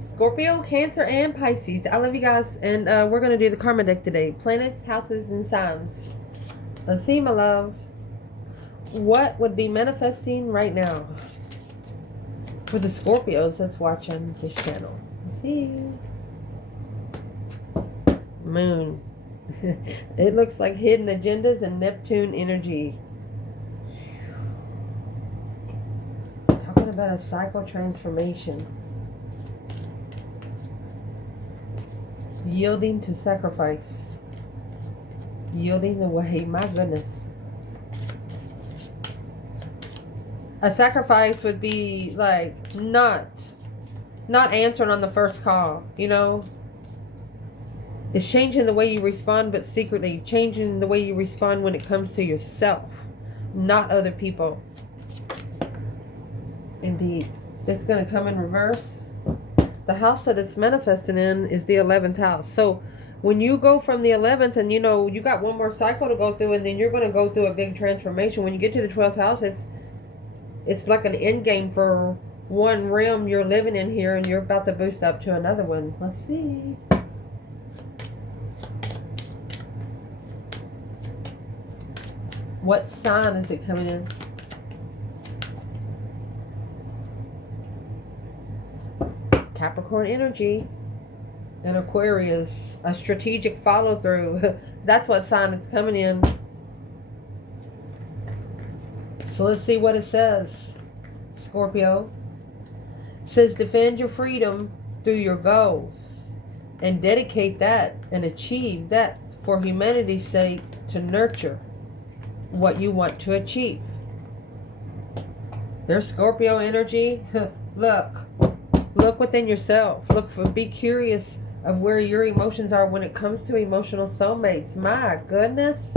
Scorpio, Cancer, and Pisces. I love you guys, and we're going to do the karma deck today. Planets, houses, and signs. Let's see, my love. What would be manifesting right now for the Scorpios that's watching this channel? Let's see. Moon. It looks like hidden agendas and Neptune energy. Talking about a cycle transformation. Yielding to sacrifice. Yielding the way. My goodness. A sacrifice would be like not answering on the first call, you know. It's changing the way you respond, but secretly changing the way you respond when it comes to yourself, not other people. Indeed. It's going to come in reverse. The house that it's manifesting in is the 11th house. So when you go from the 11th and you know you got one more cycle to go through, and then you're going to go through a big transformation. When you get to the 12th house, it's like an end game for one realm you're living in here, and you're about to boost up to another one. Let's see. What sign is it coming in? Capricorn energy and Aquarius, a strategic follow through. That's what sign it's coming in. So let's see what it says. Scorpio. It says defend your freedom through your goals and dedicate that and achieve that for humanity's sake, to nurture what you want to achieve. There's Scorpio energy. Look within yourself. Be curious of where your emotions are when it comes to emotional soulmates. My goodness.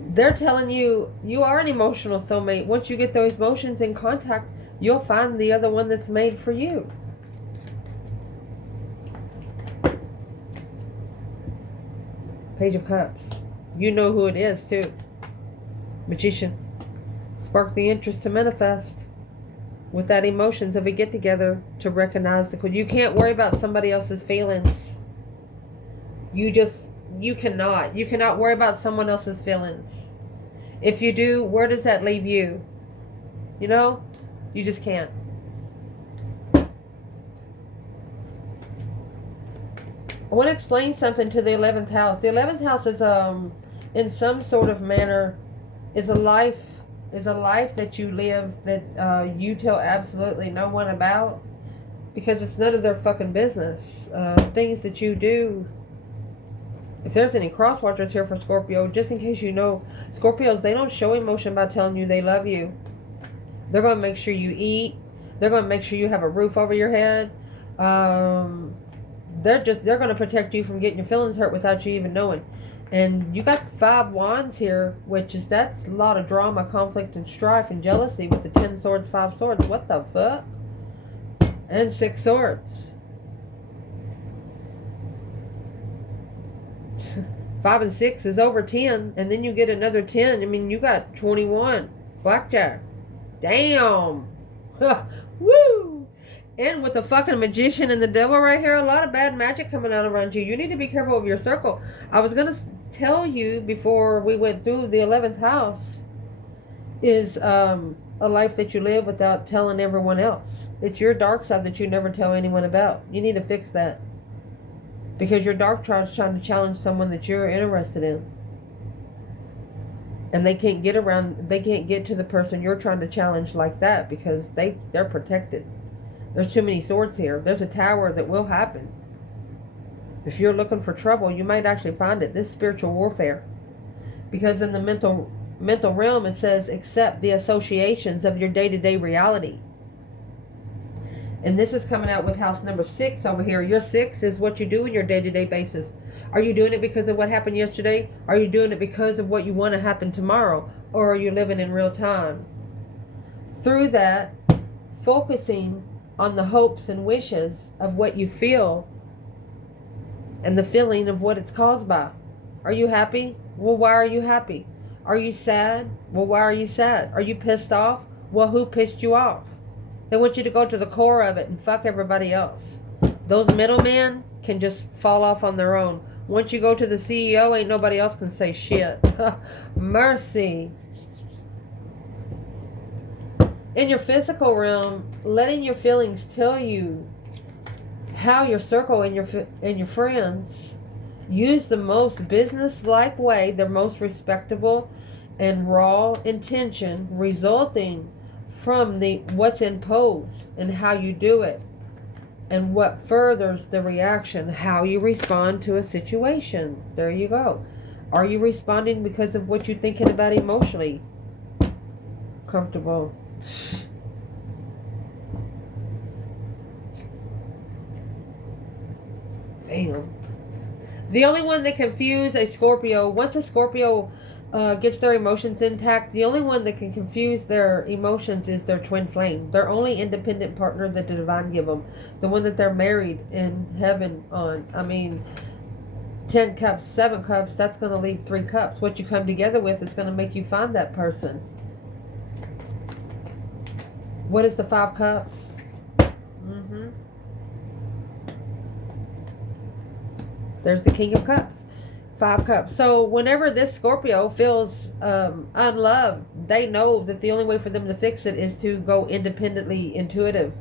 They're telling you you are an emotional soulmate. Once you get those emotions in contact, you'll find the other one that's made for you. Page of Cups. You know who it is too. Magician. Spark the interest to manifest. With that emotions of a get together to recognize you can't worry about somebody else's feelings. You cannot worry about someone else's feelings. If you do, where does that leave you? You know, you just can't. I want to explain something to the 11th house. The 11th house is in some sort of manner is a life that you live that you tell absolutely no one about, because it's none of their fucking business. Things that you do. If there's any cross watchers here for Scorpio, just in case you know, Scorpios, they don't show emotion by telling you they love you. They're going to make sure you eat. They're going to make sure you have a roof over your head. They're going to protect you from getting your feelings hurt without you even knowing. And you got 5 wands here, that's a lot of drama, conflict, and strife and jealousy with the 10 swords, 5 swords. What the fuck? And 6 swords. 5 and 6 is over 10, and then you get another 10. I mean, you got 21. Blackjack. Damn. Woo! And with the fucking magician and the devil right here, a lot of bad magic coming out around you. You need to be careful of your circle. I was going to tell you before we went through the 11th house is a life that you live without telling everyone else. It's your dark side that you never tell anyone about. You need to fix that. Because your dark side is trying to challenge someone that you're interested in. And they can't get to the person you're trying to challenge like that, because they're protected. There's too many swords here. There's a tower that will happen. If you're looking for trouble, you might actually find it. This is spiritual warfare. Because in the mental realm, it says accept the associations of your day-to-day reality. And this is coming out with house number 6 over here. Your 6 is what you do in your day-to-day basis. Are you doing it because of what happened yesterday? Are you doing it because of what you want to happen tomorrow? Or are you living in real time? Through that, focusing on the hopes and wishes of what you feel and the feeling of what it's caused by. Are you happy? Well, why are you happy? Are you sad? Well, why are you sad? Are you pissed off? Well, who pissed you off? They want you to go to the core of it and fuck everybody else. Those middlemen can just fall off on their own. Once you go to the CEO, ain't nobody else can say shit. Mercy. In your physical realm, letting your feelings tell you how your circle and your friends use the most business-like way, their most respectable and raw intention, resulting from what's imposed and how you do it, and what furthers the reaction, how you respond to a situation. There you go. Are you responding because of what you're thinking about emotionally? Comfortable. Damn. The only one that confuse a Scorpio, once a Scorpio gets their emotions intact, the only one that can confuse their emotions is their twin flame. Their only independent partner that the divine give them. The one that they're married in heaven on. I mean, 10 cups, 7 cups, that's going to leave 3 cups. What you come together with is going to make you find that person. What is the 5 cups? There's the King of Cups. 5 cups. So whenever this Scorpio feels unloved, they know that the only way for them to fix it is to go independently intuitive.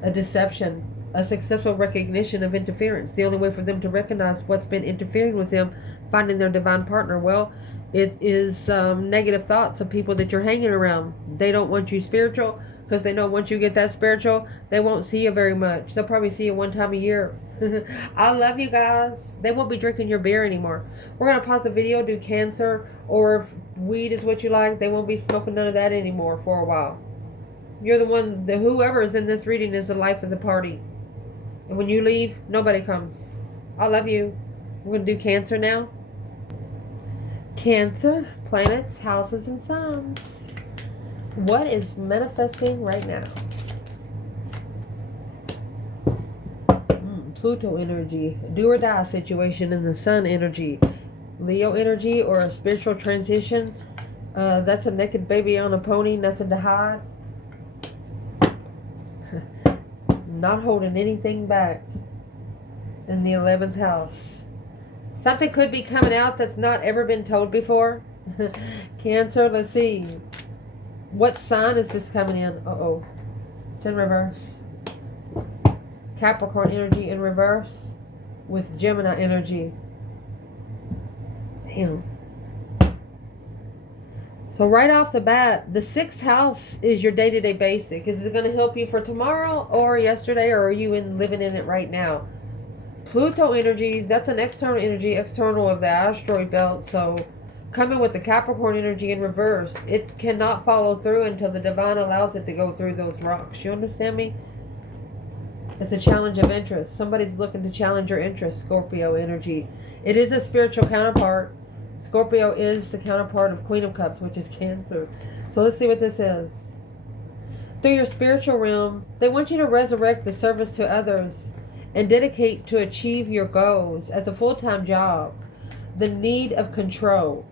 A deception. A successful recognition of interference. The only way for them to recognize what's been interfering with them finding their divine partner. Well, it is negative thoughts of people that you're hanging around. They don't want you spiritual because they know once you get that spiritual, they won't see you very much. They'll probably see you 1 time a year. I love you guys. They won't be drinking your beer anymore. We're going to pause the video, do Cancer, or if weed is what you like, they won't be smoking none of that anymore for a while. You're the one, whoever is in this reading is the life of the party. And when you leave, nobody comes. I love you. We're going to do Cancer now. Cancer, planets, houses, and signs. What is manifesting right now? Pluto energy, do or die situation in the sun energy, Leo energy, or a spiritual transition. That's a naked baby on a pony, nothing to hide. Not holding anything back in the 11th house. Something could be coming out that's not ever been told before. Cancer, let's see. What sign is this coming in? Uh-oh. It's in reverse. Capricorn energy in reverse with Gemini energy. Damn. So right off the bat, the 6th house is your day-to-day basic. Is it going to help you for tomorrow or yesterday, or are you living in it right now? Pluto energy, that's an external energy, external of the asteroid belt. So coming with the Capricorn energy in reverse, it cannot follow through until the divine allows it to go through those rocks. You understand me? It's a challenge of interest. Somebody's looking to challenge your interest, Scorpio energy. It is a spiritual counterpart. Scorpio is the counterpart of Queen of Cups, which is Cancer. So let's see what this is. Through your spiritual realm, they want you to resurrect the service to others and dedicate to achieve your goals as a full-time job. The need of control.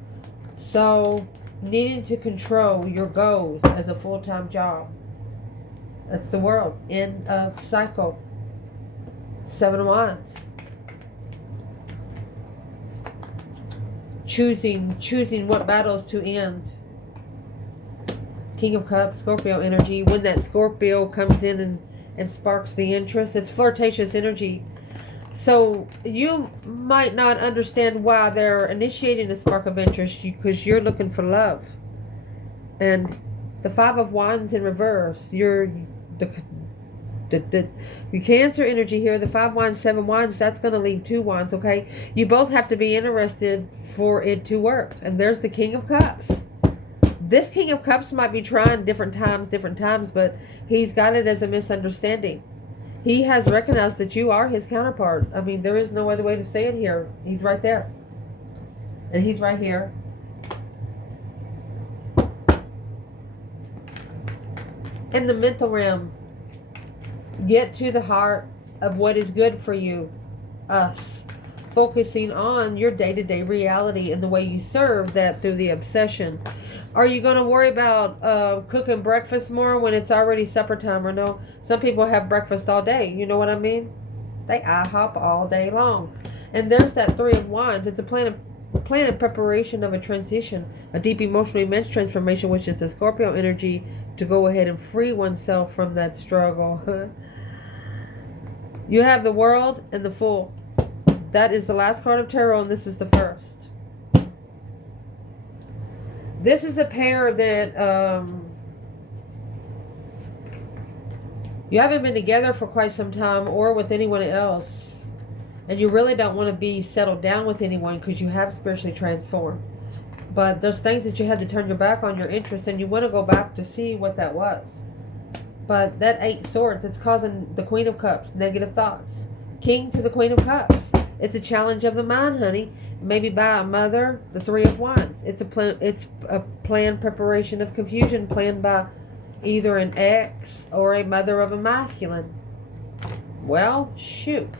So, needing to control your goals as a full-time job. That's the world. End of cycle. 7 of Wands. Choosing what battles to end. King of Cups, Scorpio energy. When that Scorpio comes in and sparks the interest, it's flirtatious energy. So you might not understand why they're initiating a spark of interest because you're looking for love. And the 5 of Wands in reverse, you're the Cancer energy here, the 5 wands, 7 wands, that's going to leave 2 wands, okay? You both have to be interested for it to work. And there's the King of Cups. This King of Cups might be trying different times, but he's got it as a misunderstanding. He has recognized that you are his counterpart. I mean, there is no other way to say it here. He's right there. And he's right here. In the mental realm, get to the heart of what is good for you, us. focusing on your day-to-day reality and the way you serve that through the obsession. Are you going to worry about cooking breakfast more when it's already supper time or no? Some people have breakfast all day. You know what I mean? They IHOP all day long. And there's that Three of Wands. It's a planet preparation of a transition, a deep emotional immense transformation, which is the Scorpio energy, to go ahead and free oneself from that struggle. You have the World and the Fool. That is the last card of Tarot, and this is the first. This is a pair that you haven't been together for quite some time or with anyone else. And you really don't want to be settled down with anyone because you have spiritually transformed. But there's things that you had to turn your back on, your interest, and you want to go back to see what that was. But that 8 Swords, it's causing the Queen of Cups, negative thoughts. King to the Queen of Cups. It's a challenge of the mind, honey. Maybe by a mother, the Three of Wands. It's a planned preparation of confusion planned by either an ex or a mother of a masculine. Well, shoot.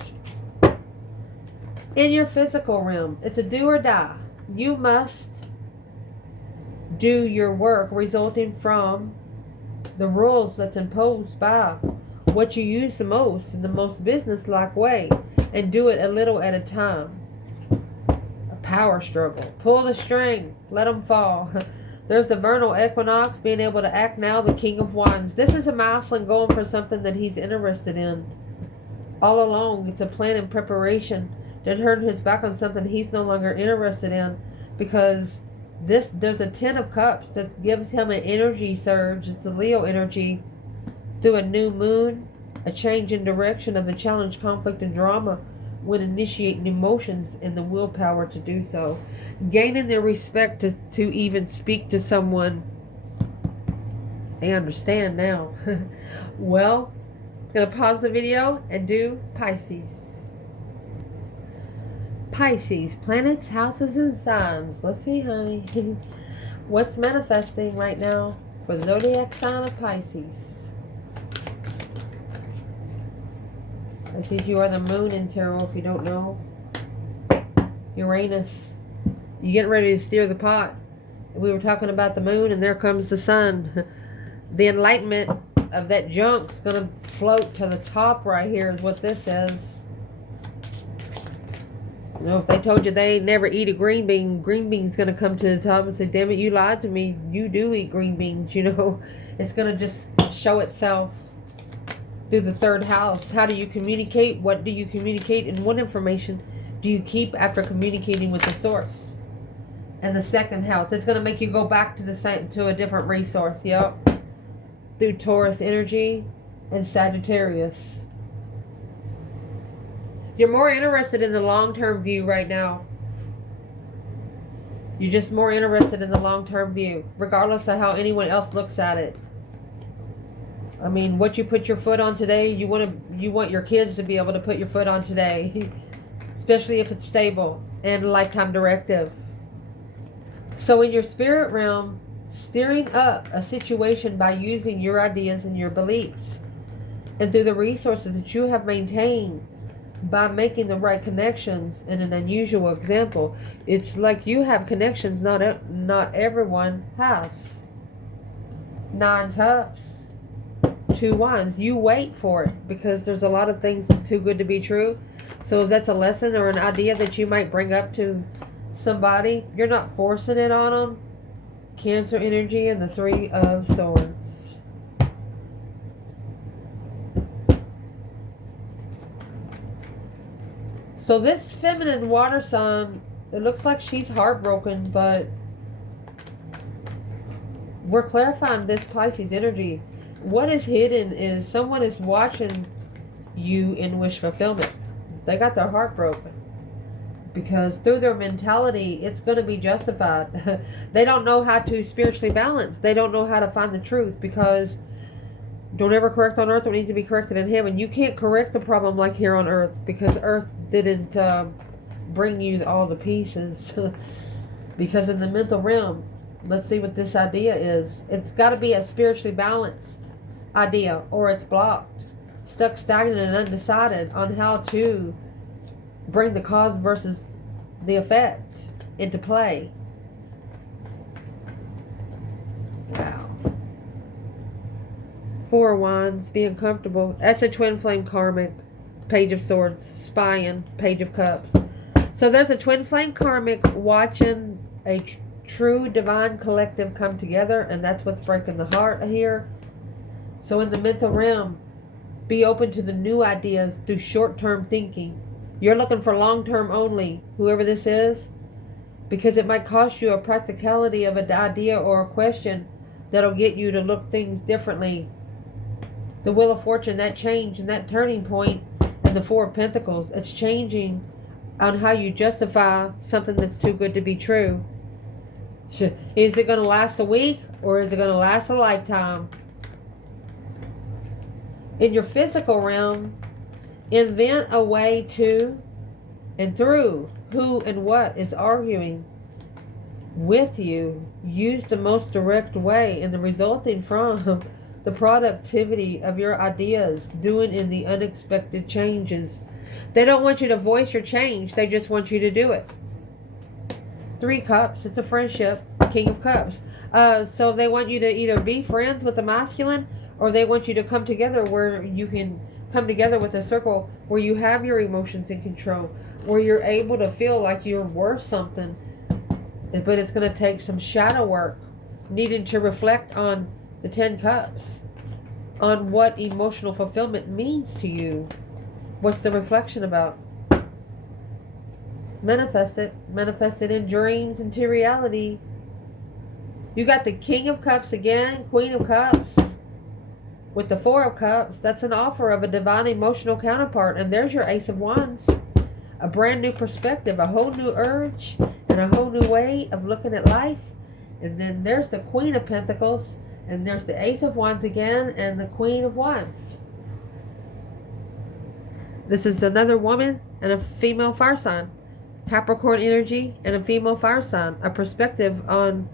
In your physical realm, it's a do or die. You must do your work resulting from the rules that's imposed by what you use the most in the most business-like way, and do it a little at a time. A power struggle. Pull the string. Let them fall. There's the vernal equinox, being able to act now, the King of Wands. This is a masculine going for something that he's interested in. All along, it's a plan and preparation to turn his back on something he's no longer interested in, because there's a 10 of Cups that gives him an energy surge. It's a Leo energy through a new moon, a change in direction of the challenge, conflict, and drama when initiating emotions and the willpower to do so. Gaining their respect to even speak to someone. I understand now. Well, I'm going to pause the video and do Pisces. Pisces, planets, houses, and signs. Let's see, honey. What's manifesting right now for the Zodiac sign of Pisces? I see you are the moon in Tarot, if you don't know. Uranus. You're getting ready to steer the pot. We were talking about the moon, and there comes the sun. The enlightenment of that junk is going to float to the top right here, is what this says. You know, if they told you they ain't never eat a green bean's going to come to the top and say, damn it, you lied to me. You do eat green beans, you know. It's going to just show itself through the 3rd house. How do you communicate? What do you communicate? And what information do you keep after communicating with the source? And the 2nd house. It's going to make you go back to a different resource. Yep. Through Taurus energy and Sagittarius. You're more interested in the long-term view right now. You're just more interested in the long-term view, regardless of how anyone else looks at it. I mean, what you put your foot on today, you want your kids to be able to put your foot on today, especially if it's stable and a lifetime directive. So in your spirit realm, steering up a situation by using your ideas and your beliefs, and through the resources that you have maintained by making the right connections. In an unusual example, it's like you have connections not everyone has. 9 Cups. 2 Wands. You wait for it because there's a lot of things that's too good to be true. So if that's a lesson or an idea that you might bring up to somebody, you're not forcing it on them. Cancer energy and the 3 of Swords. So this feminine water sign, it looks like she's heartbroken, but we're clarifying this Pisces energy. What is hidden is someone is watching you in wish fulfillment. They got their heart broken because through their mentality, it's going to be justified. They don't know how to spiritually balance. They don't know how to find the truth, because don't ever correct on earth what needs to be corrected in heaven. You can't correct the problem like here on earth, because earth didn't bring you all the pieces. Because in the mental realm, let's see what this idea is. It's got to be a spiritually balanced idea, or it's blocked, stuck, stagnant, and undecided on how to bring the cause versus the effect into play. Wow. Four of Wands, being comfortable. That's a twin flame karmic. Page of Swords, spying, Page of Cups. So there's a twin flame karmic watching a true divine collective come together, and that's what's breaking the heart here. So in the mental realm, be open to the new ideas through short-term thinking. You're looking for long-term only, whoever this is, because it might cost you a practicality of an idea or a question that'll get you to look things differently. The Wheel of Fortune, that change and that turning point, and the Four of Pentacles, it's changing on how you justify something that's too good to be true. Is it going to last a week, or is it going to last a lifetime? In your physical realm, invent a way to and through who and what is arguing with you. Use the most direct way, and the resulting from the productivity of your ideas, doing in the unexpected changes. They don't want you to voice your change, they just want you to do it. Three Cups, it's a friendship. King of Cups. So they want you to either be friends with the masculine, or they want you to come together where you can come together with a circle where you have your emotions in control, where you're able to feel like you're worth something. But it's going to take some shadow work, needing to reflect on the 10 Cups, on what emotional fulfillment means to you. What's the reflection about? Manifest it. Manifest it in dreams into reality. You got the King of Cups again, Queen of Cups. With the Four of Cups, that's an offer of a divine emotional counterpart. And there's your Ace of Wands. A brand new perspective, a whole new urge, and a whole new way of looking at life. And then there's the Queen of Pentacles. And there's the Ace of Wands again, and the Queen of Wands. This is another woman and a female fire sign. Capricorn energy and a female fire sign. A perspective on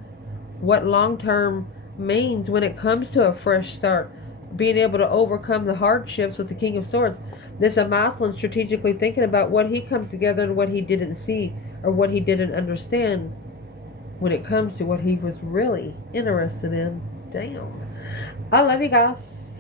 what long-term means when it comes to a fresh start. Being able to overcome the hardships with the King of Swords. This is a masculine strategically thinking about what he comes together and what he didn't see or what he didn't understand when it comes to what he was really interested in. Damn. I love you guys.